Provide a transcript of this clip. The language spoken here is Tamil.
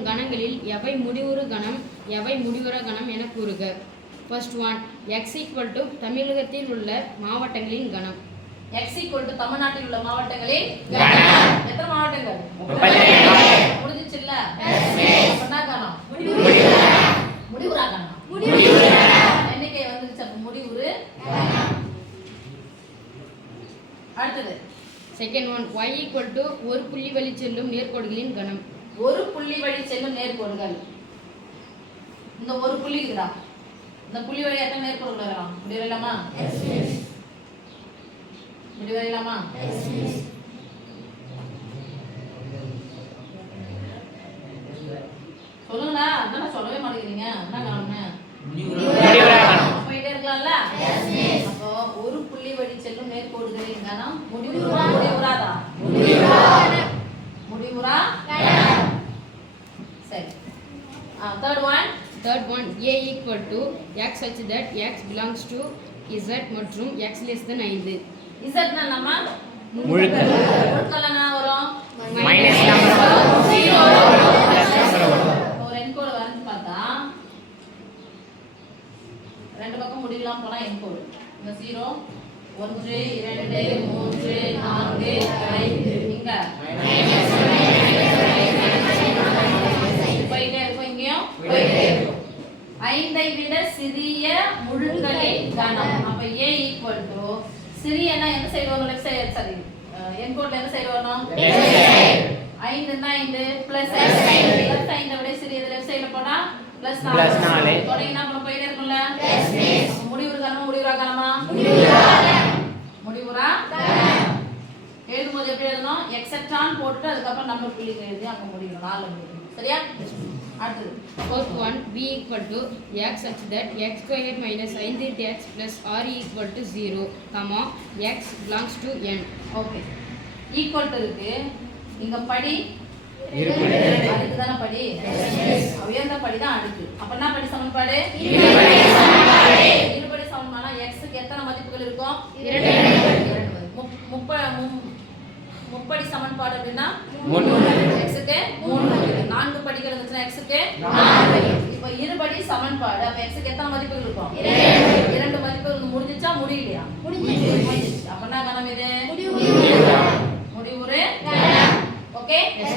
பின்வரும் கணங்களில் எவை முடிவுறு கணம் எவை முடிவுற கணம் என கூறுக. ஃபர்ஸ்ட் ஒன், x = தமிழகத்தில் உள்ள மாவட்டங்களின் கணம். x = தமிழ்நாட்டில் உள்ள மாவட்டங்களின் எத்தனை மாவட்டங்கள்? முடிஞ்சிச்சுல்ல? என்ன கணம்? முடிவுறா கணம். எண்ணிக்கை வந்துருச்சு, அப்ப முடிவுறு. அடுத்தது செகண்ட் ஒன், y = ஒரு புள்ளி வழி செல்லும் நேர்கோடுகளின் கணம். ஒரு புள்ளி வழி செல்லும் நேர்கோடுகள். இந்த ஒரு புள்ளி இருக்குதா? இந்த புள்ளி வழி எத்தனை நேர்கோடுகள் வரலாம்? முடிவரையலாமா? முடிவரையலாமா? சொல்லுங்கடா, அதான் சொல்லவே மாட்டேங்கிறீங்க. என்ன கணம்னு போயிட்டே இருக்கலாம்ல? அப்போ ஒரு புள்ளி வழி செல்லும் நேர்கோடுகளின் கணம் முடிவுறா முடிவுறாதா? முடிவுறா. சரி. Third one, a = x such that x belongs to z மற்றும் x less than 5. z னா நம்ம முழுக்கள் முழுக்கல்னா வரும் மைனஸ் நம்பர் வரும், 0 வரும், பிளஸ் நம்பர் வரும். ஒரு என்கோட் வரைஞ்சு பார்த்தா ரெண்டு பக்கம் முடியலாம் போனா என்கோட். இந்த 0 1 2 3 4 5 இங்க போயிட்டே இருக்கும். இங்கேயும் போயிட்டே இருக்கும். 5ஐ விட சிறிய முழுக்களின் கணம். அப்ப a = சிறியனா எந்த சைடு வரும்? Left side. சரி, என்கோட்ல எந்த சைடு வரணும்? Left side. 5 னா 5 பிளஸ் 5 பிளஸ் 5 விட சிறியது லெஃப்ட் சைடுல போனா பிளஸ் 4. தொடங்கினா அப்புறம் போயிட்டே இருக்கும்ல? முடிவுறு கணமா முடிவுறா கணமா? முடிவுறா. எழுதும்போது எப்படி எழுதணும்? எக்ஸெட்ரான் போட்டுட்டு அதுக்கப்புறம் நம்பர் புள்ளி எழுதி அங்க முடிக்கணும். 4 முடிக்கணும். சரியா? அடுத்து Fourth one, b = x such that x² - 5 x plus r = 0, x belongs to n. Okay. Equal இருக்கு. இங்க படி இருபடி அடுக்கு தான படி. உயர்ந்த படி தான் அடுக்கு. அப்ப என்ன படி சமன்பாடு? இருபடி சமன்பாடுனா x க்கு எத்தனை மதிப்புகள் இருக்கும்? 2. முப்படி சமன்பாடு அப்படின்னா 3. x க்கு 3. 4 படிகள் இருந்துச்சுன்னா x க்கு 4. இப்போ இருபடி சமன்பாடு. அப்ப x க்கு எத்தனை மதிப்புகள் இருக்கும்? 2 மதிப்புகள். முடிஞ்சிச்சா முடியலையா? முடிஞ்சிச்சு. அப்ப என்ன கணம் இது? முடிவுறு. ஓகே? Yes.